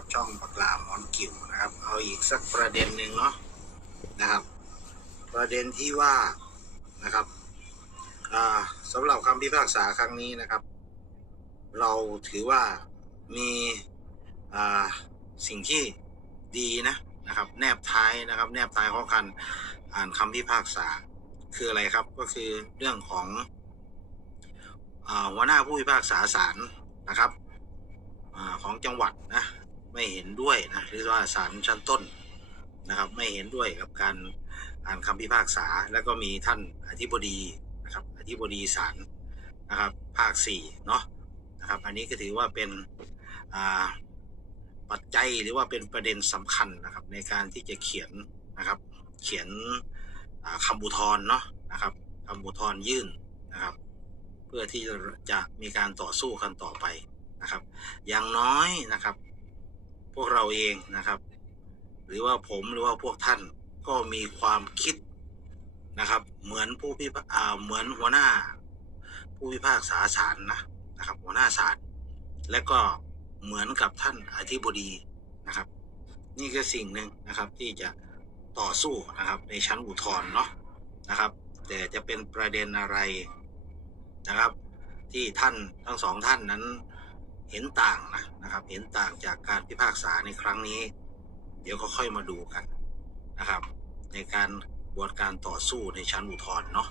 กับช่องปากลามอนกิวนะครับ เอาอีกสักประเด็นหนึ่งเนาะนะครับ ประเด็นที่ว่านะครับสำหรับคำพิพากษาครั้งนี้นะครับ เราถือว่ามีสิ่งที่ดีนะนะครับ แนบท้ายนะครับ แนบท้ายของการอ่านคำพิพากษาคืออะไรครับก็คือเรื่องของหัวหน้าผู้พิพากษาศาลนะครับอของจังหวัดนะ ไม่เห็นด้วยนะหรือว่าศาลชั้นต้นนะครับ ไม่เห็นด้วยกับการอ่านคำพิพากษา แล้วก็มีท่านอธิบดีนะครับอธิบดีศาลนะครับภาคสี่เนาะนะครับอันนี้ก็ถือว่าเป็นปัจจัยหรือว่าเป็นประเด็นสำคัญนะครับในการที่จะเขียนนะครับเขียนอ่าคำอุทธรณ์เนาะนะครับคำอุทธรณ์ยื่นนะครับ เพื่อที่จะมีการต่อสู้กันต่อไปนะครับ อย่างน้อยนะครับ พวกเราเองนะครับ หรือว่าผมหรือว่าพวกท่านก็มีความคิดนะครับ เหมือนผู้พิพาอ่าเหมือนหัวหน้า ผู้พิพากษาศาลนะนะครับ หัวหน้าศาลและก็เหมือนกับท่านอธิบดีนะครับ นี่คือสิ่งหนึ่งนะครับที่จะต่อสู้นะครับในชั้นอุทธรณ์เนาะนะครับ แต่จะเป็นประเด็นอะไรนะครับ ที่ท่านทั้งสองท่านนั้น เห็นต่างนะนะครับ เห็นต่างจากการพิพากษาในครั้งนี้ เดี๋ยวก็ค่อยมาดูกันนะครับ ในการบวชการต่อสู้ในชั้นอุทธรณ์เนาะ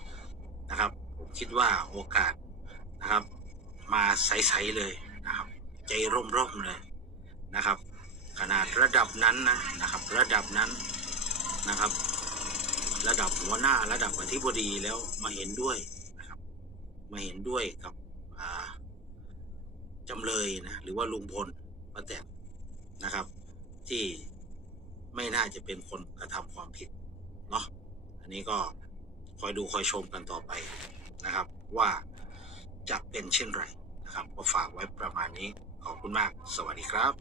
นะครับผมคิดว่าโอกาสนะครับ มาใสๆเลยนะครับ ใจร่มๆเลยนะครับ ขนาดระดับนั้นนะนะครับ ระดับนั้นนะครับ ระดับหัวหน้าระดับอธิบดีแล้วมาเห็นด้วยนะครับ มาเห็นด้วยกับอ่า จำเลยนะหรือว่าลุงพลป้าแตนนะครับ ที่ไม่น่าจะเป็นคนกระทำความผิดเนาะอันนี้ก็คอยดูคอยชมกันต่อไปนะครับ ว่าจะเป็นเช่นไรนะครับ ก็ฝากไว้ประมาณนี้ขอบคุณมาก สวัสดีครับ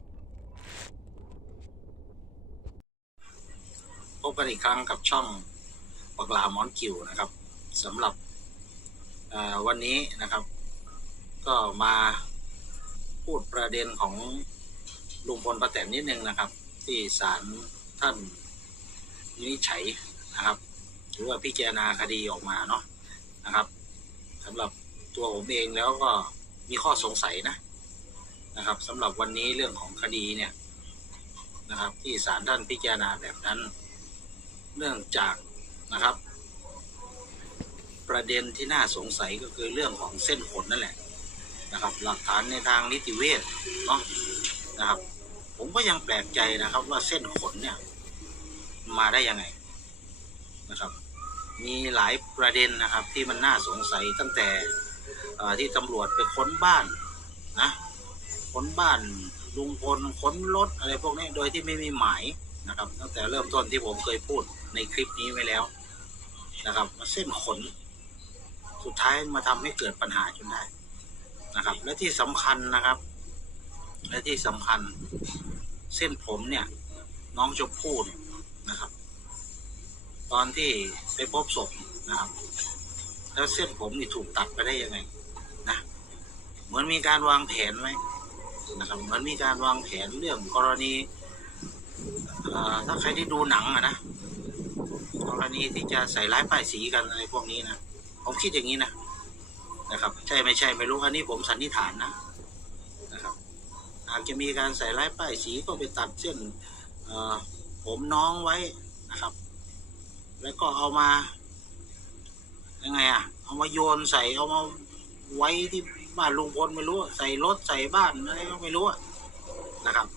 พบกันอีกครั้งกับช่องปากลามอนกิวนะครับสำหรับวันนี้นะครับ ก็มา พูดประเด็นของลุงพลป้าแตนนิดนึงนะครับ ที่ศาลท่านวินิจฉัยนะครับ หรือว่าพิจารณาคดีออกมาเนาะนะครับสำหรับตัวผมเองแล้วก็มีข้อสงสัยนะนะครับสำหรับวันนี้เรื่องของคดีเนี่ยนะครับ ที่ศาลท่านพิจารณาแบบนั้น เนื่องจากนะครับ ประเด็นที่น่าสงสัยก็คือเรื่องของเส้นขนนั่นแหละ นะครับ หลักฐานในทางนิติเวชเนาะนะครับ ผมก็ยังแปลกใจนะครับ ว่าเส้นขนเนี่ย มาได้ยังไงนะครับ มีหลายประเด็นนะครับ ที่มันน่าสงสัยตั้งแต่ที่ตำรวจไปค้นบ้านนะค้นบ้านลุงพลค้นรถอะไรพวกนี้โดยที่ไม่มีหมายนะครับ ตั้งแต่เริ่มต้นที่ผมเคยพูดในคลิปนี้ไว้แล้วนะครับเส้นขน สุดท้ายมาทำให้เกิดปัญหาจนได้ นะครับ และที่สำคัญนะครับ และที่สำคัญเส้นผมเนี่ย น้องชมพู่เนี่ยนะครับ ตอนที่ไปพบศพนะครับ แล้วเส้นผมนี่ถูกตัดไปได้ยังไงนะเหมือนมีการวางแผนไว้นะครับเหมือนมีการวางแผนเรื่องกรณีเอ่อถ้าใครที่ดูหนังอะนะกรณีที่จะใส่ร้ายป้ายสีกันอะไรพวกนี้นะผมคิดอย่างนี้นะ นะครับ ใช่ไม่ใช่ไม่รู้อันนี้ผมสันนิษฐานนะนะครับ อาจจะมีการใส่ร้ายป้ายสีก็ไปตัดเส้นผมน้องไว้นะครับ แล้วก็เอามายังไงอะเอามาโยนใส่เอามาไว้ที่บ้านลุงพลไม่รู้ ใส่รถใส่บ้านอะไรก็ไม่รู้นะครับ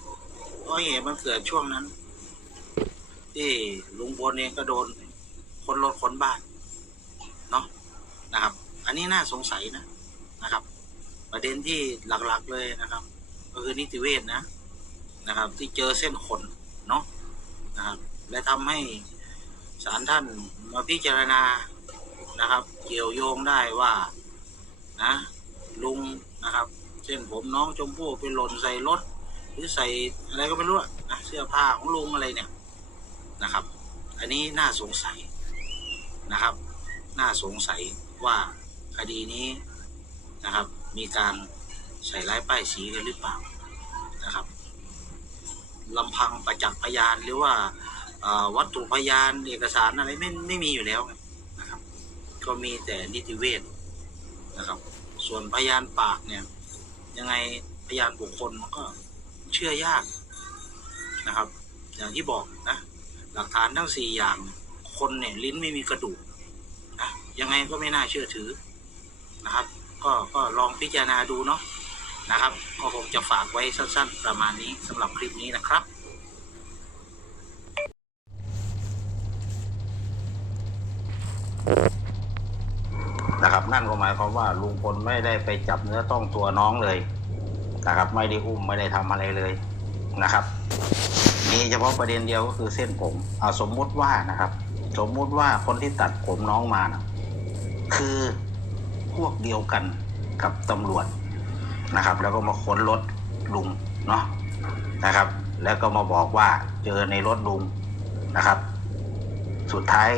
เพราะเหตุมันเกิดช่วงนั้น ที่ลุงพลเองก็โดนคนรถคนบ้านเนาะนะครับ อันนี้น่าสงสัยนะนะครับ ประเด็นที่หลักๆเลยนะครับ ก็คือนิติเวชนะนะครับ ที่เจอเส้นขนเนาะนะครับ และทำให้ศาลท่านมาพิจารณานะครับ เกี่ยวโยงได้ว่านะลุงนะครับเส้นผมน้องชมพู่ไปหล่นใส่รถหรือใส่อะไรก็ไม่รู้นะเสื้อผ้าของลุงอะไรเนี่ยนะครับ อันนี้น่าสงสัยนะครับ น่าสงสัยว่า คดีนี้นะครับ มีการใส่ร้ายป้ายสีกันหรือเปล่านะครับลำพังประจักษ์พยานหรือว่าวัตถุพยานเอกสารอะไรไม่ไม่มีอยู่แล้วนะครับ ก็มีแต่นิติเวชนะครับ ส่วนพยานปากเนี่ยยังไงพยานบุคคลมันก็เชื่อยากนะครับ อย่างที่บอกนะหลักฐานทั้งสี่อย่างคนเนี่ยลิ้นไม่มีกระดูกนะยังไงก็ไม่น่าเชื่อถือ นะครับ ก็ก็ลองพิจารณาดูเนาะนะครับก็คงจะฝากไว้สั้นๆ ประมาณนี้สำหรับคลิปนี้นะครับนะครับนั่นก็หมายความว่าลุงพลไม่ได้ไปจับเนื้อต้องตัวน้องเลยนะครับ ไม่ได้อุ้มไม่ได้ทำอะไรเลยนะครับมีเฉพาะประเด็นเดียวก็คือเส้นผมเอาสมมุติว่านะครับ สมมุติว่าคนที่ตัดผมน้องมานะคือ พวกเดียวกันกับตำรวจนะครับ แล้วก็มาค้นรถลุงเนาะนะครับ แล้วก็มาบอกว่าเจอในรถลุงนะครับ สุดท้าย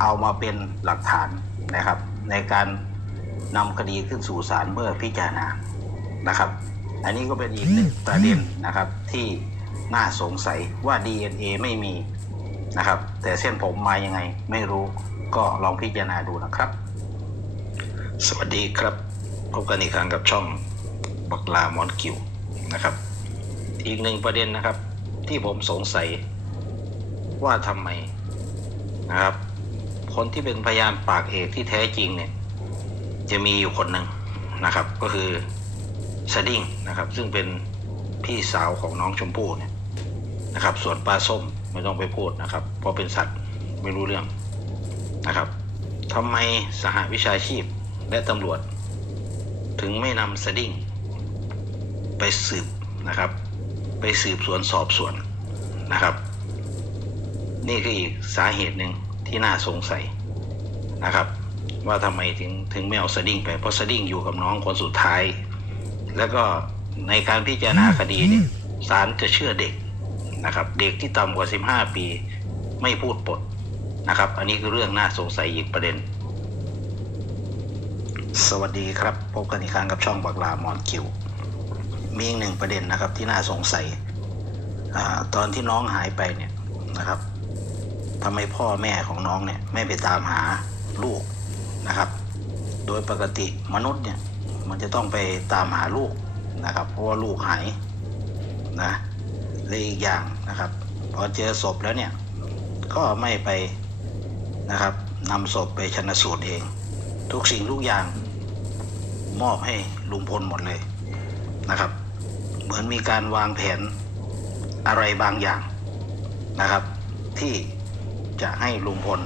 เอามาเป็นหลักฐานนะครับ ในการนำคดีขึ้นสู่ศาลเมื่อพิจารณานะครับ อันนี้ก็เป็นอีกหนึ่งประเด็นนะครับที่น่าสงสัยว่า DNA ไม่มีนะครับ แต่เส้นผมมายังไงไม่รู้ก็ลองพิจารณาดูนะครับ สวัสดีครับ พบกันอีกครั้งกับช่องบักลามอนกิวนะครับ อีกหนึ่งประเด็นนะครับ ที่ผมสงสัยว่าทำไมนะครับ คนที่เป็นพยานปากเอกที่แท้จริงเนี่ย จะมีอยู่คนหนึ่งนะครับ ก็คือสดิ้งนะครับ ซึ่งเป็นพี่สาวของน้องชมพู่เนี่ยนะครับ ส่วนปลาส้มไม่ต้องไปพูดนะครับ เพราะเป็นสัตว์ไม่รู้เรื่องนะครับทำไมสหวิชาชีพ และตำรวจ ถึงไม่นำสดิ้งไปสืบนะครับ ไปสืบสวนสอบสวนนะครับ นี่คืออีกสาเหตุหนึ่งที่น่าสงสัยนะครับ ว่าทำไมถึงถึงไม่เอาสดิ้งไปเพราะสดิ้งอยู่กับน้องคนสุดท้าย แล้วก็ในการพิจารณาคดีเนี่ยศาลจะเชื่อเด็กนะครับ เด็กที่ต่ำกว่า 15 ปีไม่พูดปดนะครับ อันนี้คือเรื่องน่าสงสัยอีกประเด็น สวัสดีครับ พบกันอีกครั้งกับช่องบักลามอนคิว มีอีกหนึ่งประเด็นนะครับที่น่าสงสัยอตอนที่น้องหายไปเนี่ยนะครับทำไมพ่อแม่ของน้องเนี่ยไม่ไปตามหาลูกนะครับ โดยปกติมนุษย์เนี่ยมันจะต้องไปตามหาลูกนะครับ เพราะว่าลูกหายนะและอีกอย่างนะครับพอเจอศพแล้วเนี่ยก็ไม่ไปนะครับนำศพไปชันสูตรเอง ทุกสิ่งทุกอย่าง มอบให้ลุงพลหมดเลยนะครับ เหมือนมีการวางแผนอะไรบางอย่างนะครับ ที่จะให้ลุงพล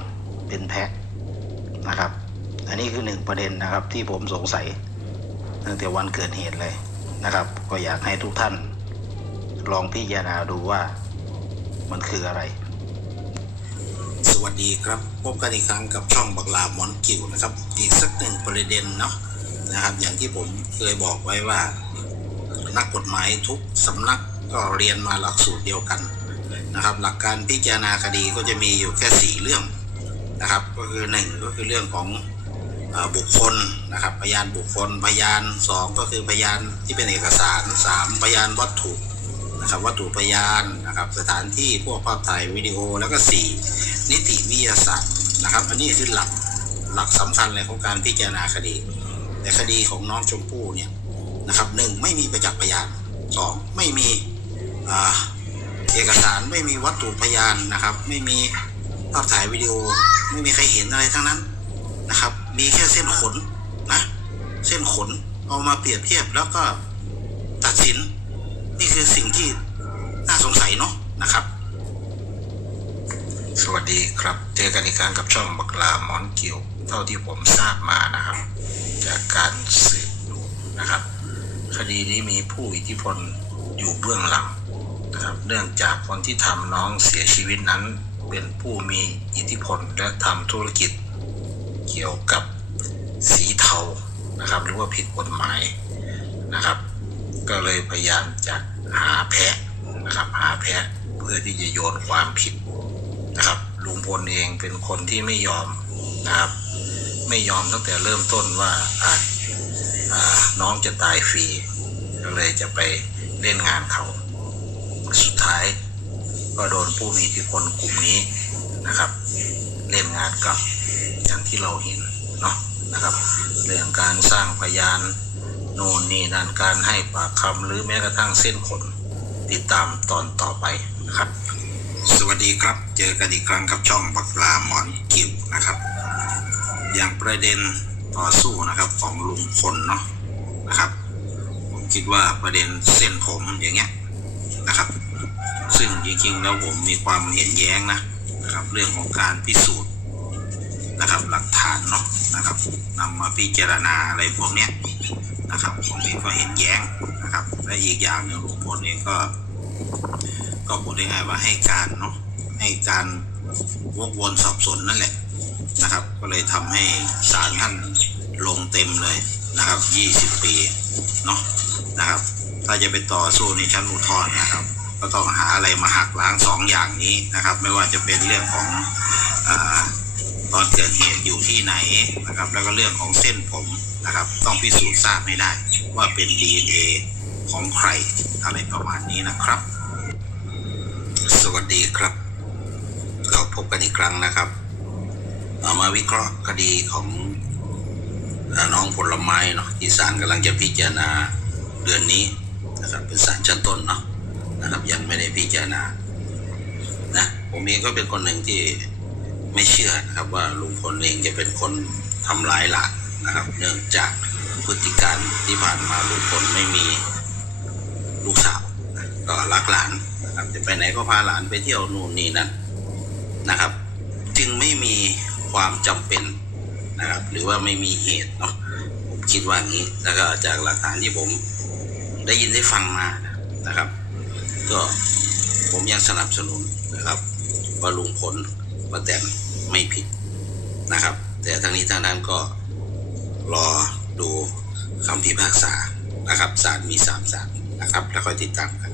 เป็นแพะนะครับ อันนี้คือหนึ่งประเด็นนะครับที่ผมสงสัยตั้งแต่วันเกิดเหตุเลยนะครับ ก็อยากให้ทุกท่านลองพิจารณาดูว่ามันคืออะไร สวัสดีครับ พบกันอีกครั้งกับช่องบักลาหมอนกิวนะครับ อีกสักหนึ่งประเด็นเนาะ นะครับ อย่างที่ผมเคยบอกไว้ว่า นักกฎหมายทุกสำนักก็เรียนมาหลักสูตรเดียวกันนะครับ หลักการพิจารณาคดีก็จะมีอยู่แค่สี่เรื่องนะครับ ก็คือหนึ่งก็คือเรื่องของบุคคลนะครับพยานบุคคลพยานสองก็คือพยานที่เป็นเอกสารสามพยานวัตถุนะครับวัตถุพยานนะครับสถานที่พวกภาพถ่ายวิดีโอแล้วก็ 4 นิติวิทยาศาสตร์นะครับ อันนี้คือหลักหลักสำคัญเลยของการพิจารณาคดี แต่คดีของน้องชมพู่เนี่ยนะครับหนึ่งไม่มีประจักษ์พยานสองไม่มีอเอกสารไม่มีวัตถุพยานนะครับ ไม่มีภาพถ่ายวิดีโอ ไม่มีใครเห็นอะไรทั้งนั้นนะครับ มีแค่เส้นขนนะเส้นขนเอามาเปรียบเทียบแล้วก็ตัดสินนี่คือสิ่งที่น่าสงสัยเนาะนะครับ สวัสดีครับ เจอกันอีกครั้งกับช่องบักลาหมอนเกิวเท่าที่ผมทราบมานะครับ จากการสืบดูนะครับ คดีนี้มีผู้อิทธิพลอยู่เบื้องหลังนะครับเนื่องจากคนที่ทำน้องเสียชีวิตนั้น เป็นผู้มีอิทธิพลและทำธุรกิจเกี่ยวกับสีเทานะครับ หรือว่าผิดกฎหมายนะครับ ก็เลยพยายามจะหาแพะนะครับ หาแพะเพื่อที่จะโยนความผิดนะครับลุงพลเองเป็นคนที่ไม่ยอมนะครับ ไม่ยอมตั้งแต่เริ่มต้นว่าน้องจะตายฟรีก็เลยจะไปเล่นงานเขา สุดท้ายก็โดนผู้มีอิทธิพลกลุ่มนี้นะครับ เล่นงานกับอย่างที่เราเห็นเนาะนะครับเรื่องการสร้างพยานโน่นนี่นั่นการให้ปากคำหรือแม้กระทั่งเส้นขนติดตามตอนต่อไปนะครับ สวัสดีครับ เจอกันอีกครั้งกับช่องบักลาหมอนกิวนะครับ อย่างประเด็นต่อสู้นะครับของลุงพลเนาะนะครับ ผมคิดว่าประเด็นเส้นผมอย่างเงี้ยนะครับ ซึ่งจริงๆแล้วผมมีความเห็นแย้งนะนะครับเรื่องของการพิสูจน์นะครับหลักฐานเนาะนะครับนำมาพิจารณาอะไรพวกเนี้ยนะครับผมเองก็เห็นแย้งนะครับและอีกอย่างหนึ่งลุงพลเองก็ ก็พูดได้ง่ายว่าให้การเนาะให้การวกวนสับสนนั่นแหละ นะครับ ก็เลยทำให้ศาลท่านลงเต็มเลยนะครับ 20 ปีเนาะนะครับ ถ้าจะไปต่อสู้ในชั้นอุทธรณ์นะครับ ก็ต้องหาอะไรมาหักล้างสองอย่างนี้นะครับ ไม่ว่าจะเป็นเรื่องของอตอนเกิดเหตุอยู่ที่ไหนนะครับ แล้วก็เรื่องของเส้นผมนะครับ ต้องพิสูจน์ทราบให้ได้ว่าเป็น DNA ของใครอะไรประมาณนี้นะครับ สวัสดีครับก็พบกันอีกครั้งนะครับ เอามาวิเคราะห์คดีของน้องผลไม้เนาะที่ศาลกำลังจะพิจารณาเดือนนี้นะครับเป็นศาลชั้นต้นเนาะนะครับยังไม่ได้พิจารณานะผมเองก็เป็นคนหนึ่งที่ไม่เชื่อนะครับว่าลุงพลเองจะเป็นคนทำร้ายหลานนะครับ เนื่องจากพฤติการที่ผ่านมาลุงพลไม่มีลูกสาวก็รักหลานนะครับจะไปไหนก็พาหลานไปเที่ยวนู่นนี่นั่นนะครับ ความจำเป็นนะครับ หรือว่าไม่มีเหตุเนาะผมคิดว่างี้แล้วก็จากหลักฐานที่ผมได้ยินได้ฟังมานะครับ ก็ผมยังสนับสนุนนะครับว่าลุงพลป้าแตนไม่ผิดนะครับ แต่ทั้งนี้ทั้งนั้นก็รอดูคำพิพากษานะครับศาลมีสามศาลนะครับ แล้วค่อยติดตามกัน